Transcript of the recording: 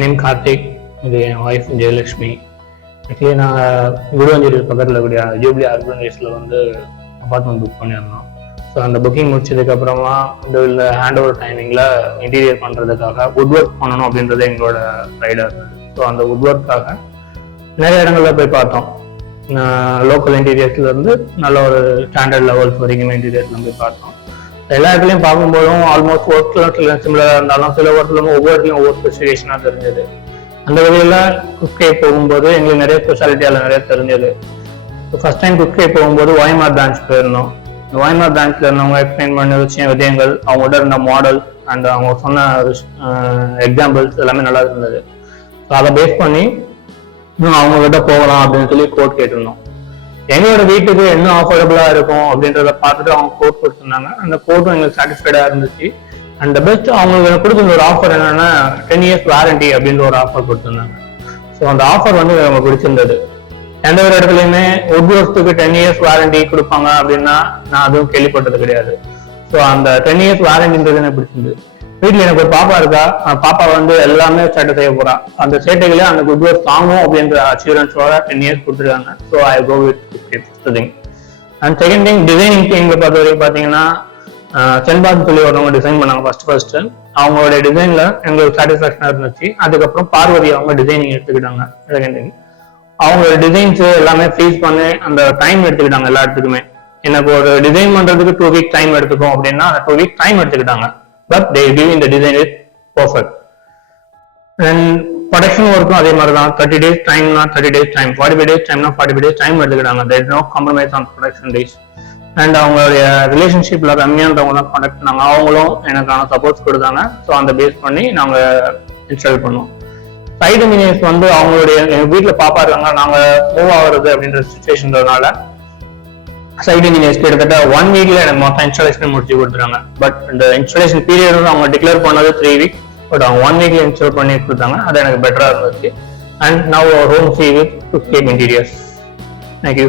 Name Karthik. இது என் wife Jayalakshmi. Actually நாங்கள் குடுவஞ்சேரி பக்கத்தில் கூடிய ஜூபிலி அர்பனைஸில் வந்து அப்பார்ட்மெண்ட் புக் பண்ணியிருந்தோம். ஸோ அந்த புக்கிங் முடிச்சதுக்கப்புறமா இந்த ஹேண்ட் ஓவர் டைமிங்கில் இன்டீரியர் பண்ணுறதுக்காக வுட் ஒர்க் பண்ணணும் அப்படின்றது எங்களோட ரைடாக இருந்தது. ஸோ அந்த வுட் ஒர்க்காக நிறைய இடங்களில் போய் பார்த்தோம். லோக்கல் இன்டீரியர்ஸ்லேருந்து நல்ல ஒரு ஸ்டாண்டர்ட் லெவல்ஸ் வரைக்குமே இன்டீரியர்ஸ்ல போய் பார்த்தோம். எல்லா இடத்துலையும் பார்க்கும்போதும் ஆல்மோஸ்ட் ஒர்க்லாம் சிமிலராக இருந்தாலும் சில ஒர்க்லும் ஒவ்வொரு இடத்துலையும் ஒவ்வொரு ஸ்பெசிஃபிகேஷனாக தெரிஞ்சது. அந்த வகையில் குக்ஸ்கேப் போகும்போது எங்களுக்கு நிறைய ஸ்பெஷாலிட்டியால் நிறைய தெரிஞ்சது. ஸோ ஃபர்ஸ்ட் டைம் குக்ஸ்கேப் போகும்போது ஒய்மார் பிரான்ச் போயிருந்தோம். இந்த ஒய்மார் பிரான்ச்ல இருந்தவங்க எக்ஸ்பிளைன் பண்ண விஷயங்கள், அவங்கள்ட்ட இருந்த மாடல் அண்ட் அவங்க சொன்ன எக்ஸாம்பிள்ஸ் எல்லாமே நல்லா இருந்தது. ஸோ அதை பேஸ் பண்ணி இன்னும் அவங்ககிட்ட போகலாம் அப்படின்னு சொல்லி கோட் கேட்டிருந்தோம். எங்களோட வீட்டுக்கு என்ன ஆஃபர்டபுளா இருக்கும் அப்படின்றத பார்த்துட்டு அவங்க கோட் கொடுத்துருந்தாங்க. அந்த கோட்டும் எங்களுக்கு சாட்டிஸ்ஃபைடா இருந்துச்சு. அண்ட் பெஸ்ட் அவங்களுக்கு கொடுத்துருந்த ஒரு ஆஃபர் என்னன்னா 10 years வாரண்டி அப்படின்ற ஒரு ஆஃபர் கொடுத்துருந்தாங்க. ஸோ அந்த ஆஃபர் வந்து நமக்கு பிடிச்சிருந்தது. எந்த ஒரு இடத்துலையுமே வுட் ஒர்க்குக்கு 10 years வாரண்டி கொடுப்பாங்க அப்படின்னா நான் அதுவும் கேள்விப்பட்டது கிடையாது. ஸோ அந்த 10 years வாரண்டின்றது எனக்கு பிடிச்சிருந்தது. வீட்டில் எனக்கு ஒரு பாப்பா இருக்கா. பாப்பா வந்து எல்லாமே சேட்டை செய்ய போறா. அந்த சேட்டைகளே அந்த குட் ஒர்க் தாங்கும் அப்படின்ற அச்சூரன்ஸோட 10 years கொடுத்துருக்காங்க. So I go with first thing. And second thing, designing எங்களை பொறுத்த வரைக்கும் பார்த்தீங்கன்னா சென்பாத் சொல்லி ஒருவங்க டிசைன் பண்ணாங்க ஃபர்ஸ்ட். அவங்களோட டிசைன்ல எங்களுக்கு சாட்டிஸ்ஃபேக்ஷனா இருந்துச்சு. அதுக்கப்புறம் பார்வதி அவங்க டிசைனிங் எடுத்துக்கிட்டாங்க. செகண்ட் திங், அவங்களோட டிசைன்ஸ் எல்லாமே ஃப்ரீஸ் பண்ணி அந்த டைம் எடுத்துக்கிட்டாங்க. எல்லா இடத்துக்குமே எனக்கு ஒரு டிசைன் பண்றதுக்கு 2 week டைம் எடுத்துக்கும் அப்படின்னா அந்த 2 week டைம் எடுத்துக்கிட்டாங்க. But they giving the design is perfect. And production work அதே மாதிரி தான். 30 days time na 30 days time, 45 days time na 45 days time எடுத்துக்கிட்டாங்க. There is no compromise on production days. And அவங்களுடைய ரிலேஷன்ஷிப்ல ரம்யான்றவங்க தான் கான்டாக்ட் பண்ணாங்க. அவங்களும் எனக்கான சப்போர்ட்ஸ் கொடுத்தாங்க. ஸோ அந்த பேஸ் பண்ணி நாங்க இன்ஸ்டால் பண்ணோம். சைடு இன்ஜினியர்ஸ் வந்து அவங்களுடைய எங்க வீட்டில் பாப்பா இருக்காங்க, நாங்க மூவ் ஆகுறது அப்படின்ற சுச்சுவேஷன்றதுனால சைட் இன்ஜினியர்ஸ் கிட்டத்தட்ட 1 weekல எனக்கு மொத்தம் இன்ஸ்டாலேஷன் முடிச்சு கொடுத்துருக்காங்க. பட் இந்த இன்ஸ்டாலேஷன் பீரியட் வந்து அவங்க டிக்ளேர் பண்ணது 3 weeks. பட் அவங்க 1 weekல இன்ஸ்டால் பண்ணி கொடுத்தாங்க. அது எனக்கு பெட்டரா இருந்துச்சு. And now home C with Cookscape interiors. Thank you.